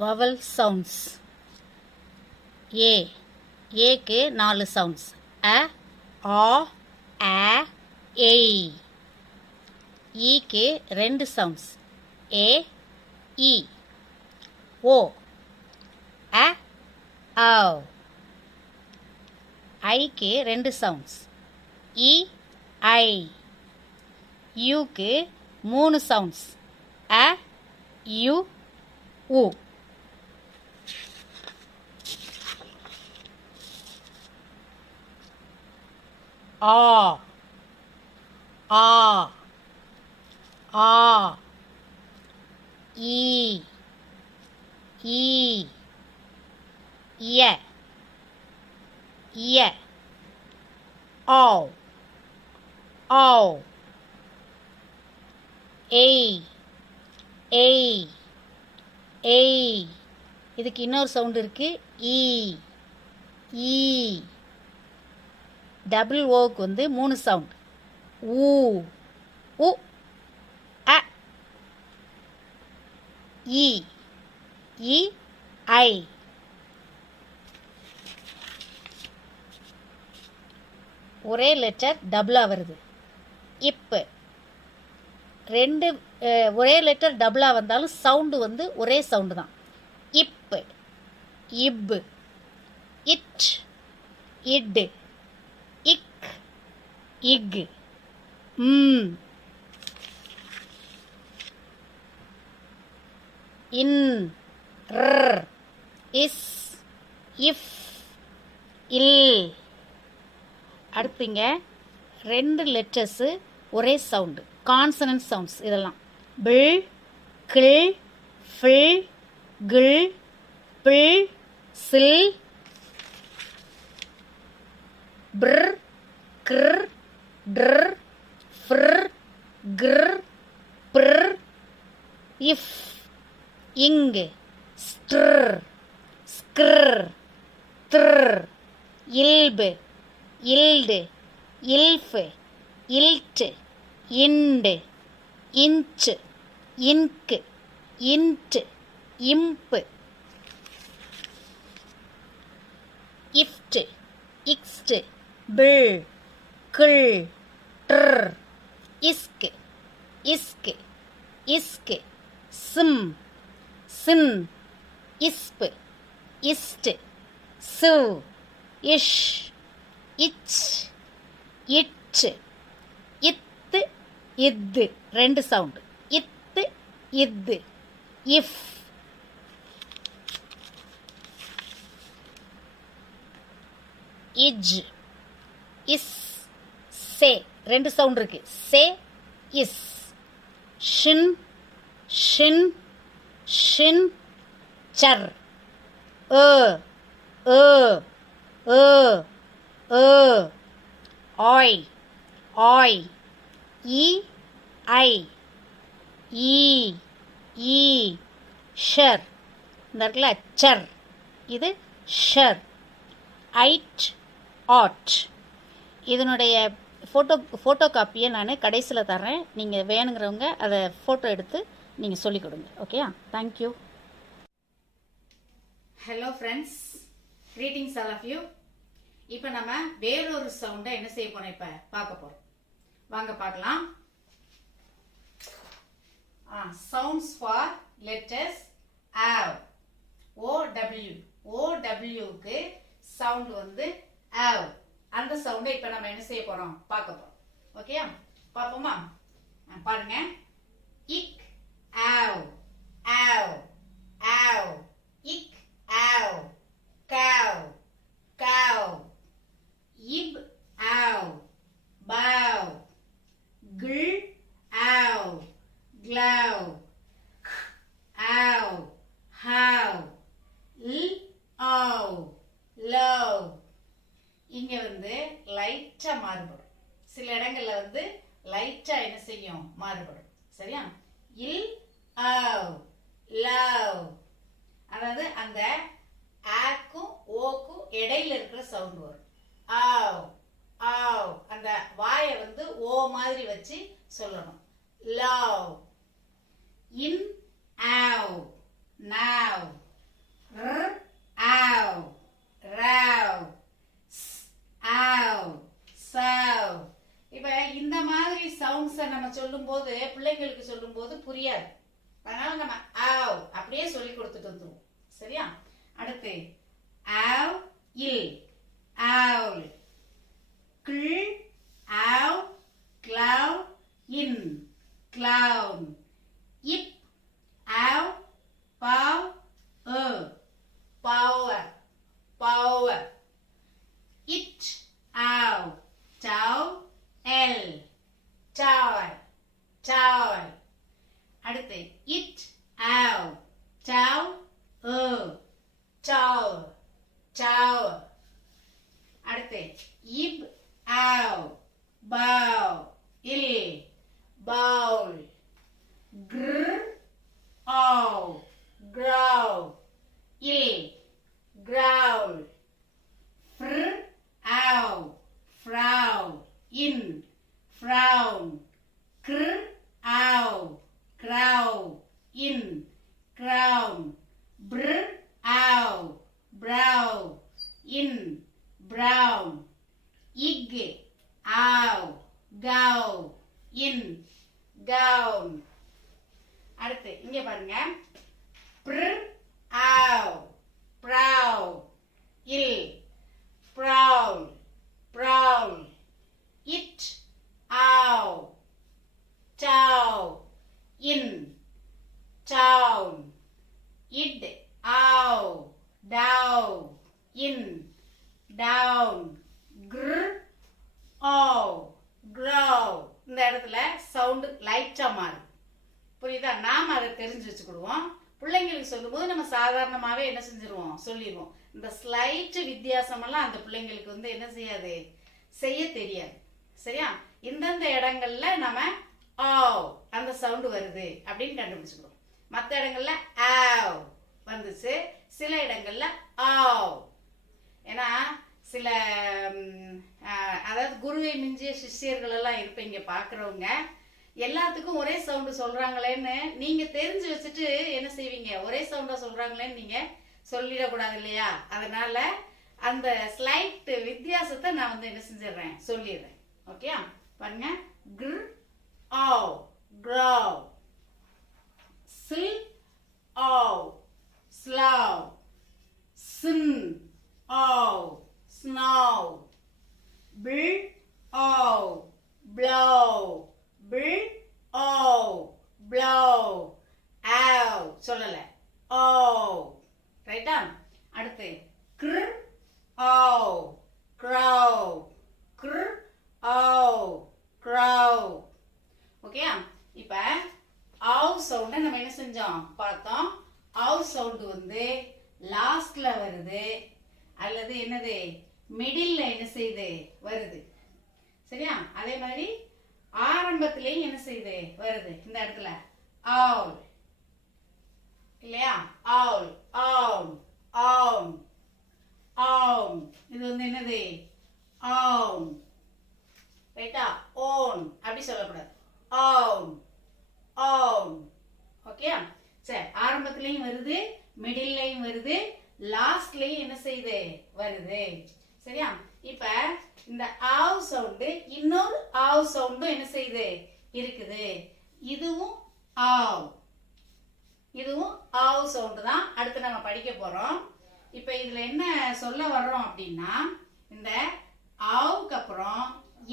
vowel sounds. A க்கு 4 sounds. A, A, E க்கு 2 sounds. A, E. O, O. I க்கு 2 sounds. E, I. U க்கு 3 sounds. A, U, U. A, A, A. E, E. Yeah, yeah. O, O. A, A, A. இதுக்கு இன்னொரு sound இருக்கு. E, E. Double ஓக்கு வந்து 3 sound. ஊ, உ, அ. இ, இ, ஐ. ஒரே letter டபுளாக வருது. இப்பு. ரெண்டு ஒரே லெட்டர் டபுளாக வந்தாலும் சவுண்டு வந்து ஒரே சவுண்டு தான். இப்பு, இப்பு, இட், இட், இக், இக். இன், ர், இஸ், இஃப், இல். அடுத்துங்க 2 லெட்டர்ஸு ஒரே சவுண்டு, கான்சனன்ட் சவுண்ட்ஸ் இதெல்லாம். பிள், கிள், ஃபில், கிள், பிள், சில், பிர், கிர், ட்ர், ஃப்ர், கிர், பிர், இஃப், இங், ஸ்ட்ர், ஸ்க்ர், த்ர், இல்பு, இல்டு, இல்ஃப், இல்ட், இண்டு, இன்ச், இன்க், இன்ட், இம்ப், இஃப்ட், இக்ஸ்ட், பிள், கிள், ட்ர், இஸ்க், இஸ்க், இஸ்க், சிம், சின், இஸ்ப், இஸ்ட், சிவ், இஷ், இச், இட், இத்து, இத்து. 2 சவுண்டு. இத்து, இத்து. இஃப், இஜ், இஸ், சே. 2 சவுண்ட் இருக்கு. சே, இஸ். ஷின், ஷின், ஷின், சர். ஆய், ஆய். இ, ஐ. ஈ, ஈ. ஷர். இந்த இருக்குல்ல சர், இது ஷர். ஐட், ஆட். இதனுடைய ஃபோட்டோ காப்பியை நான் கடைசியில் தர்றேன். நீங்கள் வேணுங்கிறவங்க அதை ஃபோட்டோ எடுத்து நீங்கள் சொல்லிக் கொடுங்க. Okay, thank you. Hello friends, greetings all of you. இப்போ நம்ம வேறொரு சவுண்டை என்ன செய்ய போறோம், இப்போ பார்க்க போறோம். வாங்க பார்க்கலாம். சவுண்ட்ஸ் ஃபார் லெட்டர்ஸ் ஆவ். ஓடபிள்யூக்கு சவுண்ட் வந்து ஆவ். அந்த சவுண்டை இப்போ நம்ம என்ன செய்ய போறோம், பார்க்க போறோம். ஓகே, பார்ப்போமா? பாருங்க. இக், ஆவ், ஆவ், ஆவ். இக், ஆவ். cow, cow. Ib, ow, bow. Gl, ow, glow. K, ow, how. L, ow, low. இங்க வந்து லைட்டா மாறுபடும். சில இடங்கள்ல வந்து லைட்டா என்ன செய்யும், மாறுபடும். சரியா? இல், ஆவ், லவ். அதாவது அந்த ஆக்கும் ஓக்கும் இடையில இருக்கிற சவுண்ட் வரும். ஆவ், ஆவ். அந்த வாயை வந்து ஓ மாதிரி வச்சு சொல்லணும். லவ். இன், ஆவ், நாவ். சரியா? அடுத்து ஆவ் இல் owl, cl ow clow in clown, ip ow pow power power, it ow tow l tower tower. அடுத்து it ow tow tower tower. அடுத்து ib ow bow il bowl, gr ow grow il growl, fr ow frow in frown, cr ow crow in crown, br ow brow in brown, ig ow gow in gown. அடுத்து இங்க பாருங்க pr ow prow il prowl prowl, it ow tow in town, id ow dow in down, gr ow grow. இந்த இடத்துல sound லைட்டா மாறும். புரியுதா? நாம அதை தெரிஞ்சு வச்சுக்கிடுவோம். பிள்ளைங்களுக்கு சொல்லும்போது நம்ம சாதாரணமாவே என்ன செஞ்சிருவோம், சொல்லிடுவோம். இந்த ஸ்லைட் வித்தியாசம் எல்லாம் அந்த பிள்ளைங்களுக்கு வந்து என்ன செய்யாது, செய்ய தெரியாது. சரியா? இந்தந்த இடங்கள்ல நம்ம ஆவ் அந்த சவுண்ட் வருது அப்படின்னு கண்டுபிடிச்சுக்கிறோம். மற்ற இடங்கள்ல ஆவ் வந்துச்சு, சில இடங்கள்ல ஆவ். ஏன்னா சில அதாவது குருவை மிஞ்சிய சிஷ்யர்கள் எல்லாம் இருப்பீங்க பாக்குறவங்க, எல்லாத்துக்கும் ஒரே சவுண்டு சொல்றாங்களேன்னு நீங்க தெரிஞ்சு வச்சுட்டு என்ன செய்வீங்க, ஒரே சவுண்டா சொல்றாங்களேன்னு நீங்க சொல்லிடக்கூடாது இல்லையா? அதனால அந்த ஸ்லைட் வித்தியாசத்தை நான் வந்து என்ன செஞ்சிடறேன், சொல்லிடுறேன். ஓகே பாருங்க, gr ow grow, sil ow slow, sin ow snow, bil ow blow, bil ow blow, ow சொல்லல ow. ரைட்டா? அடுத்து cr ow crow, cr ow crow. ஓகேயா? இப்ப ஆவ் சவுண்ட நம்ம என்ன செஞ்சோம் பார்த்தோம். ஆவ் சவுண்ட் வந்து லாஸ்ட்ல வருது அல்லது என்னது மிடில்ல என்ன செய்யுது வருது. சரியா? அதே மாதிரி ஆரம்பத்திலேயும் என்ன செய்யுது வருது. இந்த இடத்துல ஆவ் இல்லையா? ஆவ் ஆவ் ஆவ் ஆவ். இது வந்து என்னது ஆவ். ரைட்டா? ஓன் அப்படி சொல்லக்கூடாது. ஆவ் ஆவ். ஓகே சரி, ஆரம்பத்திலையும் வருது, மிடில்லையும் வருது, லாஸ்ட்லயும் என்ன செய்யுது வருது. சரியா? இப்ப இந்த ஆவ் சவுண்ட் இன்னொரு ஆவ் சவுண்டும் என்ன செய்யுது இருக்குது. இதுவும் ஆவ், இதுவும் ஆவ் சவுண்ட் தான். அடுத்து நம்ம படிக்க போறோம். இப்ப இதுல என்ன சொல்ல வர்றோம் அப்படின்னா, இந்த ஆவுக்கு அப்புறம்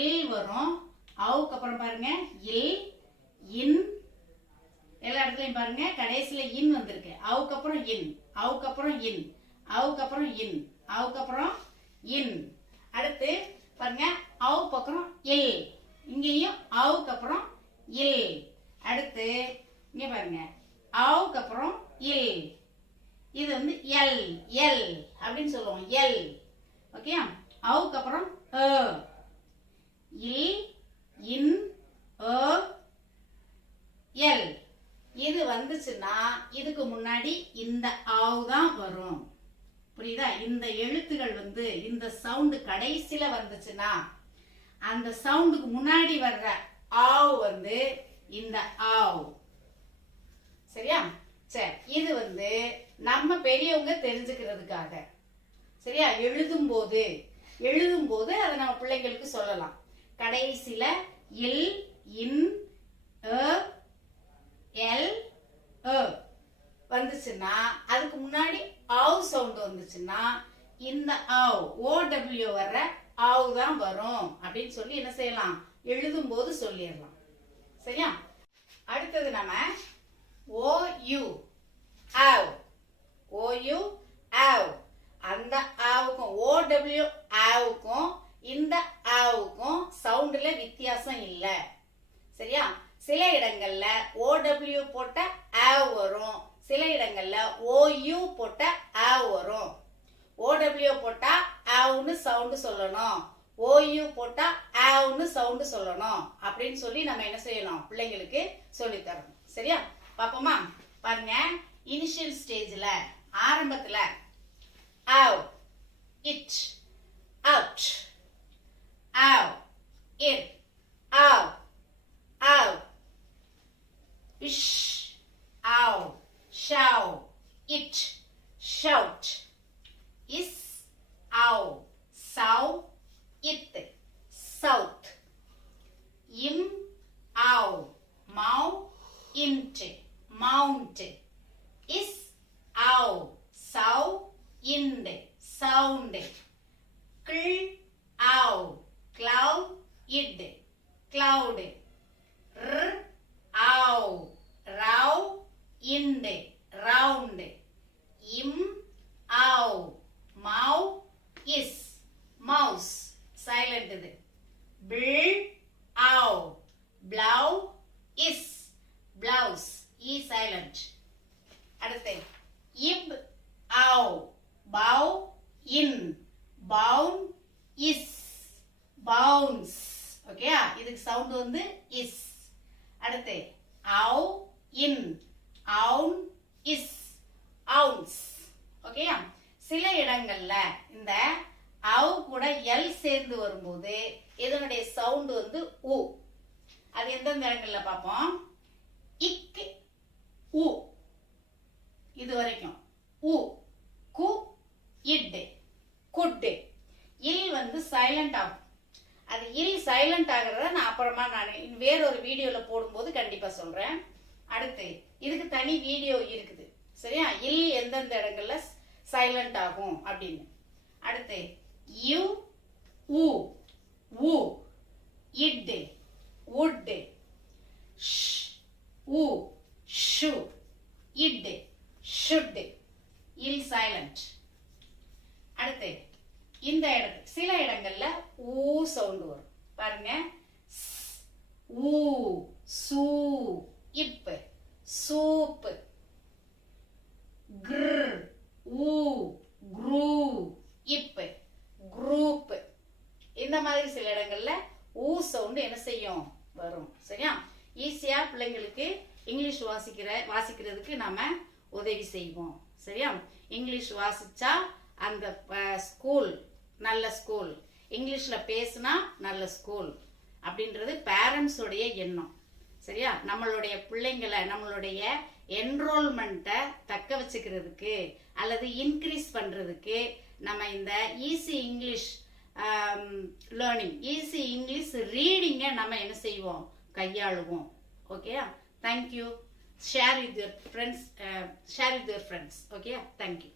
இல் வரும். ஆவுக்கு அப்புறம் பாருங்க இல் இன், எல்லா இடத்துலயும் பாருங்க கடைசியில இன் வந்திருக்கு. ஆவுக்கு அப்புறம் இன், ஆவுக்கு அப்புறம் இன், ஆவுக்கு அப்புறம் இன், ஆவுக்கு அப்புறம் இன். அடுத்து பாருங்க ஆவுக்கு அப்புறம் இல், இங்கேயும் ஆவுக்கு அப்புறம் இல். அடுத்து இங்க பாருங்க ஆவுக்கு அப்புறம் இல், இது வந்து எல் எல் அப்படின்னு சொல்லுவோம் எல். ஓகே, ஆவுக்கு அப்புறம் இல் இன் எல். இது வந்துச்சுன்னா இதுக்கு முன்னாடி இந்த ஆவ் தான் வரும். புரியுதா? இந்த எழுத்துகள் வந்து இந்த சவுண்ட் கடைசியில வந்துச்சுன்னா அந்த சவுண்டுக்கு முன்னாடி வர்ற ஆவ் வந்து இந்த ஆவ். சரியா? சரி, இது வந்து நம்ம பெரியவங்க தெரிஞ்சுக்கிறதுக்காக. சரியா? எழுதும் போது அதை நம்ம பிள்ளைங்களுக்கு சொல்லலாம். கடைசியில இல் இன் எல் வந்துச்சுன்னா அதுக்கு முன்னாடி ஆவ் சவுண்ட் வந்துச்சுன்னா இந்த ஆவ் OW வர்ற ஆவ் தான் வரும் அப்படின்னு சொல்லி என்ன செய்யலாம், எழுதும் போது சொல்லிடலாம். சரியா? அடுத்தது நம்ம OU ஆவ், OU ஆவ், அந்த ஆவுக்கும் OW ஆவுக்கும் இந்த ஆவுக்கும் சவுண்ட்ல வித்தியாசம் இல்ல. சரியா? சில இடங்கள்ல OW போட்ட ஆவ் வரும், சில இடங்கள்ல OU போட்ட ஆவ் வரும். OW போட்டா ஆவ்னு சவுண்ட் சொல்லணும், OU போட்டா ஆவ்னு சவுண்ட் சொல்லணும் அப்படின்னு சொல்லி நம்ம என்ன செய்யணும், பிள்ளைங்களுக்கு சொல்லி தரணும். சரியா? பாப்போமா? பாருங்க, இனிஷியல் ஸ்டேஜ்ல ஆரம்பத்துல ஆவ், இட், அவுட், ஆவ், இட், ஆவ், ஆவ், இஷ், ஆவ், ஷாவ், இட், shout, is, ow, sow, it, south, im, ow, mow, int, mount, is, ow, sow, ind, sound, cl, ow, cloud, id, cloud, r, ow, row, ind, round, im, ow, mow, is, mouse, silent இது. Bill, ow, blow, is, blouse, e silent. அடுத்து ib, ow, bow, in, bound, is, bounce. Okay, இதுக்கு sound வந்து is. அடுத்து ow, in, own, is, ounce. ஓகேயா? சில இடங்கள்ல இந்த ஆவ் கூட எல் சேர்ந்து வரும்போது இதனுடைய சவுண்ட் வந்து உ. அது எந்தெந்த இடங்கள்ல பார்ப்போம். இக், உ, இது வரைக்கும் உ, கு, இட், குட். இல் வந்து சைலண்ட் ஆகும். அது இல் சைலண்ட் ஆகிறத நான் அப்புறமா நான் வேறொரு வீடியோல போடும்போது கண்டிப்பா சொல்றேன். அடுத்து இதுக்கு தனி வீடியோ இருக்குது. சரியா? இல் எந்தெந்த இடங்கள்ல சைலண்ட் ஆகும் அப்படின்னு. அடுத்து யூ, ஊ, ஊ, இட், உட், ஷ், ஊ, ஷு, இட், ஷுட், இல் சைலண்ட். அடுத்து இந்த இடத்துக்கு சில இடங்கள்ல ஊ சவுண்ட் வரும். பாருங்க, ஊ, சூ, இப், சூப், கிர், ஊ, குரூ, இப், குரூப். இந்த மாதிரி சில இடங்கள்ல ஊ சவுண்ட் என்ன செய்யும், வரும். சரியா? ஈஸியா பிள்ளைங்களுக்கு இங்கிலீஷ் வாசிக்கிறதுக்கு நாம உதவி செய்வோம். சரியா? இங்கிலீஷ் வாசிச்சா அந்த ஸ்கூல் நல்ல ஸ்கூல், இங்கிலீஷ்ல பேசினா நல்ல ஸ்கூல் அப்படின்றது பேரண்ட்ஸோடைய எண்ணம். சரியா? நம்மளுடைய பிள்ளைங்களை நம்மளுடைய என்ரோல்மெண்ட்டை தக்க வச்சுக்கிறதுக்கு அல்லது இன்க்ரீஸ் பண்றதுக்கு நம்ம இந்த easy English learning, easy English ரீடிங்கை நம்ம என்ன செய்வோம், கையாளுவோம். ஓகேயா? Thank you. Share with your friends. ஓகேயா? தேங்க்யூ.